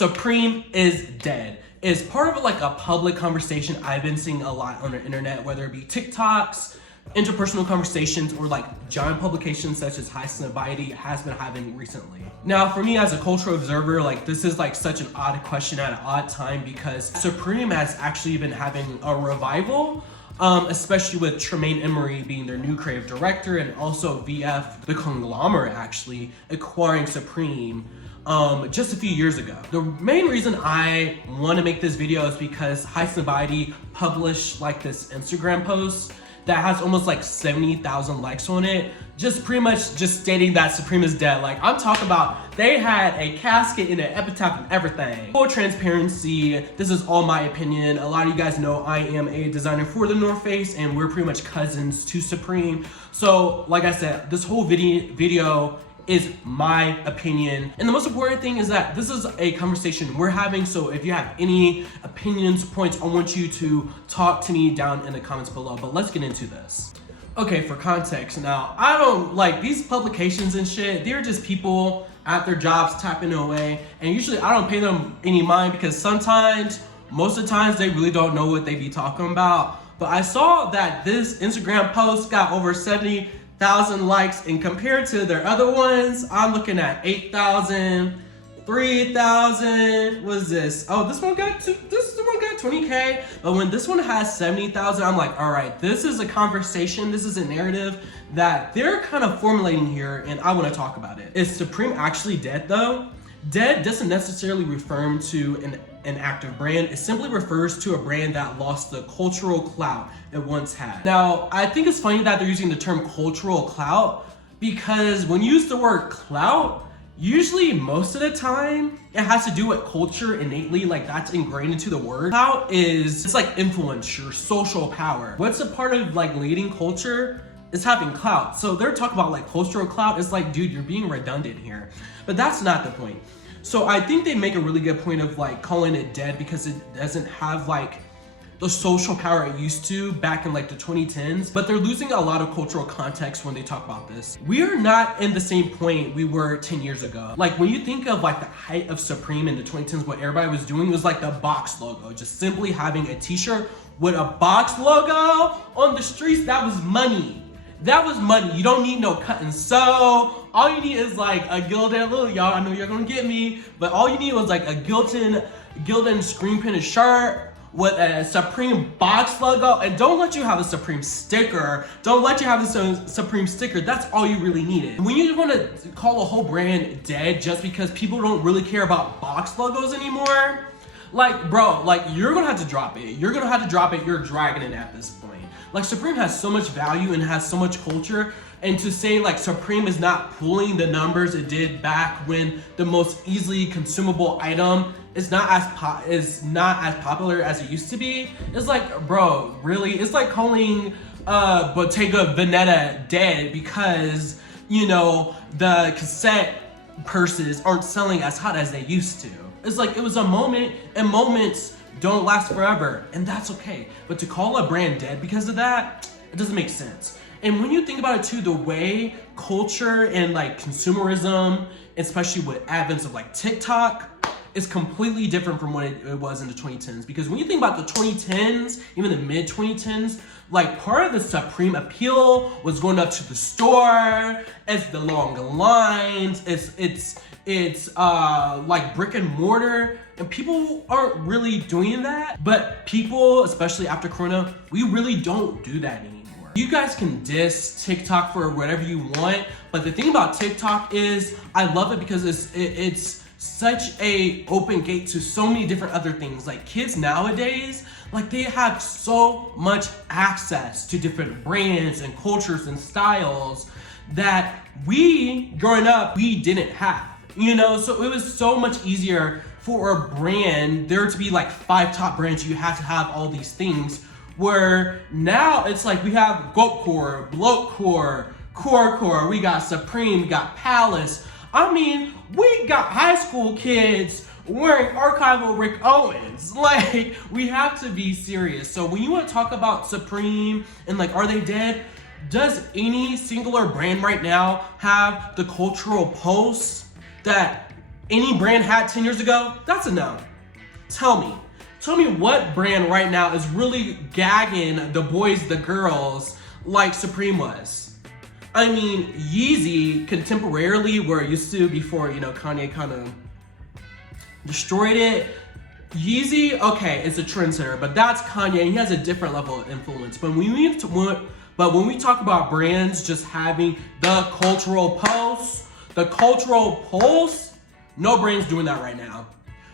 Supreme is dead. It's part of like a public conversation I've been seeing a lot on the internet, whether it be TikToks, interpersonal conversations, or like giant publications such as HighSnobiety has been having recently. Now, for me as a cultural observer, like this is like such an odd question at an odd time because Supreme has actually been having a revival, especially with Tremaine Emory being their new creative director and also VF, the conglomerate, actually acquiring Supreme just a few years ago. The main reason I want to make this video is because HighSnobiety published like this Instagram post that has almost like 70,000 likes on it, just pretty much just stating that Supreme is dead. Like I'm talking about, they had a casket and an epitaph and everything. Full transparency, this is all my opinion. A lot of you guys know I am a designer for the North Face and we're pretty much cousins to Supreme. So like I said, this whole video is my opinion. And the most important thing is that this is a conversation we're having. So if you have any opinions, points, I want you to talk to me down in the comments below. But let's get into this. Okay, for context, now I don't like these publications and shit. They're just people at their jobs typing away. And usually I don't pay them any mind because sometimes, most of the times, they really don't know what they be talking about. But I saw that this Instagram post got over 70,000 likes, and compared to their other ones, I'm looking at 8,000, 3,000. What's this? Oh, this one got 20K. But when this one has 70,000, I'm like, all right, this is a conversation. This is a narrative that they're kind of formulating here, and I want to talk about it. Is Supreme actually dead though? Dead doesn't necessarily refer to an active brand. It simply refers to a brand that lost the cultural clout it once had. Now, I think it's funny that they're using the term cultural clout because when you use the word clout, usually most of the time it has to do with culture innately, like that's ingrained into the word. Clout is, it's like influence, your social power. What's a part of like leading culture? Is having clout. So they're talking about like cultural clout. It's like, dude, you're being redundant here. But that's not the point. So I think they make a really good point of like calling it dead because it doesn't have like the social power it used to back in like the 2010s, but they're losing a lot of cultural context when they talk about this. We are not in the same point we were 10 years ago. Like when you think of like the height of Supreme in the 2010s, what everybody was doing was like the box logo, just simply having a t-shirt with a box logo on the streets. That was money. That was money. You don't need no cut and sew. All you need is like a gilded, little y'all, I know you're gonna get me, but all you need was like a gilded screen printed shirt with a Supreme box logo, and don't let you have a Supreme sticker. Don't let you have a Supreme sticker. That's all you really needed. When you want to call a whole brand dead just because people don't really care about box logos anymore, like bro, like you're gonna have to drop it. You're gonna have to drop it. You're dragging it at this point. Like Supreme has so much value and has so much culture, and to say like Supreme is not pulling the numbers it did back when the most easily consumable item is not as popular as it used to be, it's like, bro, really? It's like calling Bottega Veneta dead because, you know, the cassette purses aren't selling as hot as they used to. It's like it was a moment, and moments don't last forever, and that's okay. But to call a brand dead because of that, it doesn't make sense. And when you think about it too, the way culture and like consumerism, especially with advents of like TikTok, is completely different from what it was in the 2010s. Because when you think about the 2010s, even the mid 2010s, like part of the Supreme appeal was going up to the store, it's the long lines, it's like brick and mortar, and people aren't really doing that. But people, especially after Corona, we really don't do that anymore. You guys can diss TikTok for whatever you want, but the thing about TikTok is I love it because it's such a open gate to so many different other things. Like kids nowadays, like they have so much access to different brands and cultures and styles that we, growing up, we didn't have, you know? So it was so much easier for a brand, there to be like 5 top brands, you have to have all these things, where now it's like we have Goatcore, Bloatcore, Corecore, we got Supreme, we got Palace. I mean, we got high school kids wearing archival Rick Owens. Like, we have to be serious. So when you want to talk about Supreme and like, are they dead? Does any singular brand right now have the cultural pulse that any brand had 10 years ago, that's a no. Tell me what brand right now is really gagging the boys, the girls, like Supreme was. I mean, Yeezy contemporarily, where it used to before, you know, Kanye kind of destroyed it. Yeezy, okay, it's a trendsetter, but that's Kanye. He has a different level of influence. But when we talk about brands just having the cultural pulse, no brand's doing that right now.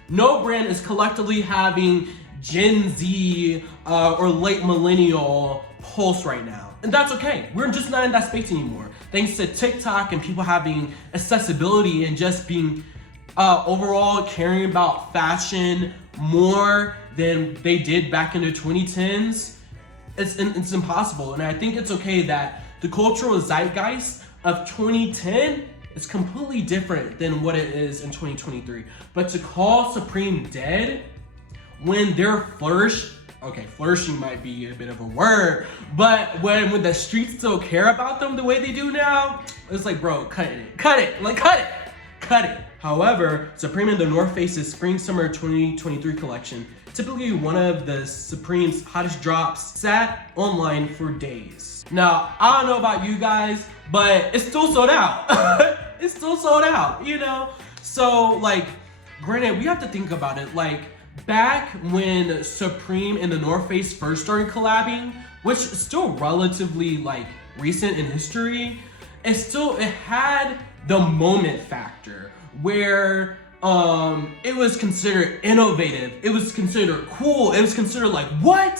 No brand is collectively having Gen Z or late millennial pulse right now. And that's okay. We're just not in that space anymore. Thanks to TikTok and people having accessibility and just being overall caring about fashion more than they did back in the 2010s, it's impossible. And I think it's okay that the cultural zeitgeist of 2010 is completely different than what it is in 2023. But to call Supreme dead when they're flourishing might be a bit of a word, but when the streets still care about them the way they do now, it's like, bro, cut it. However, Supreme and the North Face's Spring/Summer 2023 collection, typically one of the Supreme's hottest drops, sat online for days. Now, I don't know about you guys, but it's still sold out. It's still sold out, you know? So, like, granted, we have to think about it. Like, back when Supreme and the North Face first started collabing, which is still relatively, like, recent in history, it had the moment factor where it was considered innovative, it was considered cool, it was considered like, what?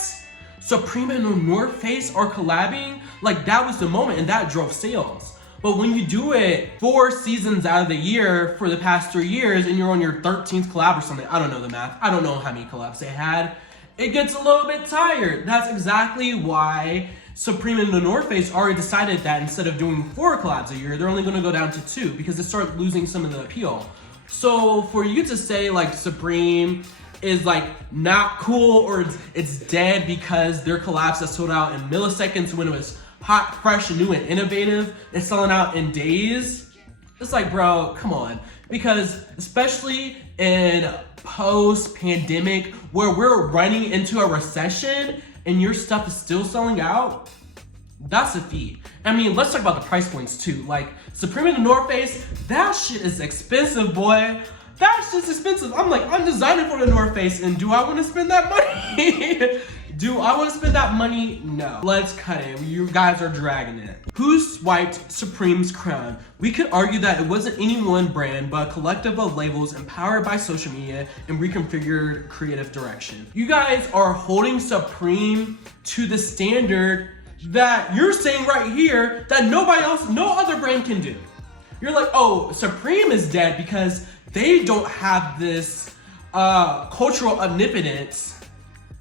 Supreme and the North Face are collabing? Like, that was the moment, and that drove sales. But when you do it 4 seasons out of the year for the past 3 years and you're on your 13th collab or something, I don't know the math, I don't know how many collabs they had, it gets a little bit tired. That's exactly why Supreme and the North Face already decided that instead of doing 4 collabs a year, they're only gonna go down to 2 because they start losing some of the appeal. So for you to say like Supreme is like not cool or it's dead because their collabs that sold out in milliseconds when it was hot, fresh, new, and innovative, it's selling out in days, it's like, bro, come on. Because especially in post-pandemic where we're running into a recession and your stuff is still selling out, that's a feat. I mean, let's talk about the price points too. Like Supreme and the North Face, that shit is expensive, boy. That shit's expensive. I'm like, I'm designing for the North Face, and do I want to spend that money? Do I want to spend that money? No. Let's cut it. You guys are dragging it. Who swiped Supreme's crown? We could argue that it wasn't any one brand, but a collective of labels empowered by social media and reconfigured creative direction. You guys are holding Supreme to the standard that you're saying right here that nobody else, no other brand can do. You're like, oh, Supreme is dead because they don't have this cultural omnipotence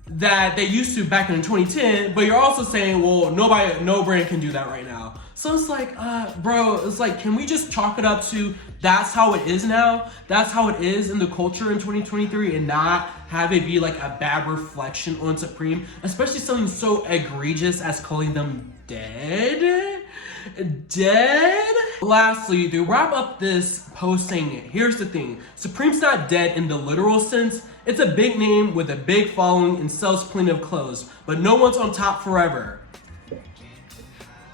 that they used to back in 2010, but you're also saying, well, no brand can do that right now. So it's like, bro, it's like, can we just chalk it up to that's how it is now? That's how it is in the culture in 2023 and not have it be like a bad reflection on Supreme, especially something so egregious as calling them dead? Dead? Lastly, to wrap up this post saying, here's the thing, Supreme's not dead in the literal sense. It's a big name with a big following and sells plenty of clothes, but no one's on top forever.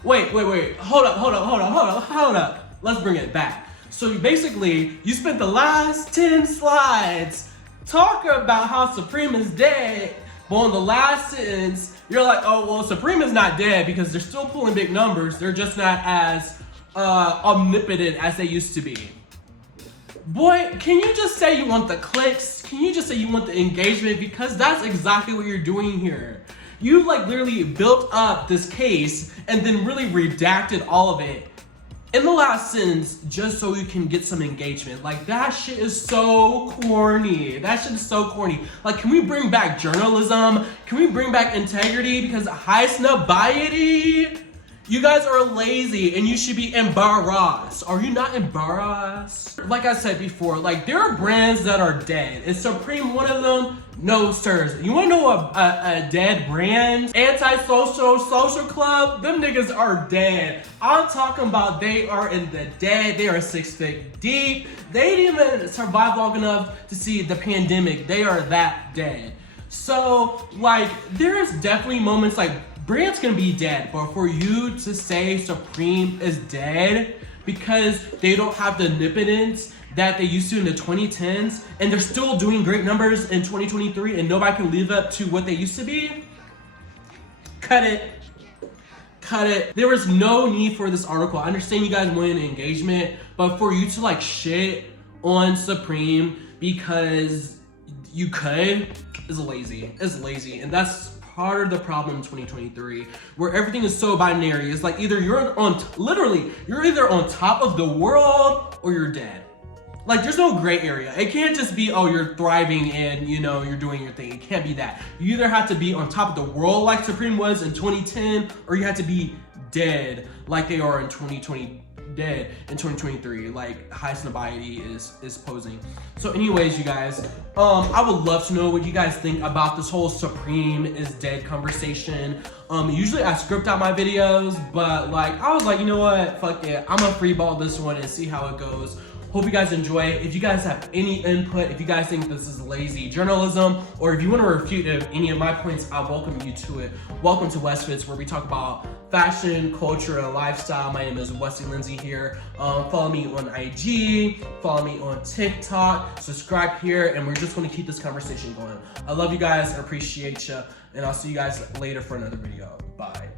Wait, hold up. Let's bring it back. So basically, you spent the last 10 slides talking about how Supreme is dead, but on the last sentence, you're like, oh, well, Supreme is not dead because they're still pulling big numbers. They're just not as omnipotent as they used to be. Boy, can you just say you want the clicks? Can you just say you want the engagement? Because that's exactly what you're doing here. You've like literally built up this case and then really redacted all of it in the last sentence just so you can get some engagement. Like, that shit is so corny. That shit is so corny. Like, can we bring back journalism? Can we bring back integrity? Because HighSnobiety, You guys are lazy and you should be embarrassed. Are you not embarrassed? Like I said before, like there are brands that are dead. Is Supreme one of them? No, sirs. You wanna know a dead brand? Antisocial Social Club? Them niggas are dead. I'm talking about they are in the dead. They are 6 feet deep. They didn't even survive long enough to see the pandemic. They are that dead. So, like, there's definitely moments like brands can be dead, but for you to say Supreme is dead because they don't have the omnipotence that they used to in the 2010s, and they're still doing great numbers in 2023, and nobody can live up to what they used to be, cut it. Cut it. There was no need for this article. I understand you guys wanted engagement, but for you to like shit on Supreme because you could is lazy. It's lazy, and that's part of the problem in 2023, where everything is so binary. It's like either you're either on top of the world or you're dead. Like there's no gray area. It can't just be, oh, you're thriving and you know you're doing your thing. It can't be that. You either have to be on top of the world like Supreme was in 2010, or you have to be dead like they are in 2020. Dead in 2023, like HighSnobiety is posing. So anyways, you guys, I would love to know what you guys think about this whole Supreme is dead conversation. Usually I script out my videos, but like I was like, you know what, fuck it, I'm gonna freeball this one and see how it goes. Hope you guys enjoy it. If you guys have any input, if you guys think this is lazy journalism, or if you want to refute any of my points, I welcome you to it. Welcome to Westfits, where we talk about fashion, culture, and lifestyle. My name is Wesley Lindsay here. Follow me on IG, follow me on TikTok, subscribe here, and we're just going to keep this conversation going. I love you guys, I appreciate you, and I'll see you guys later for another video. Bye.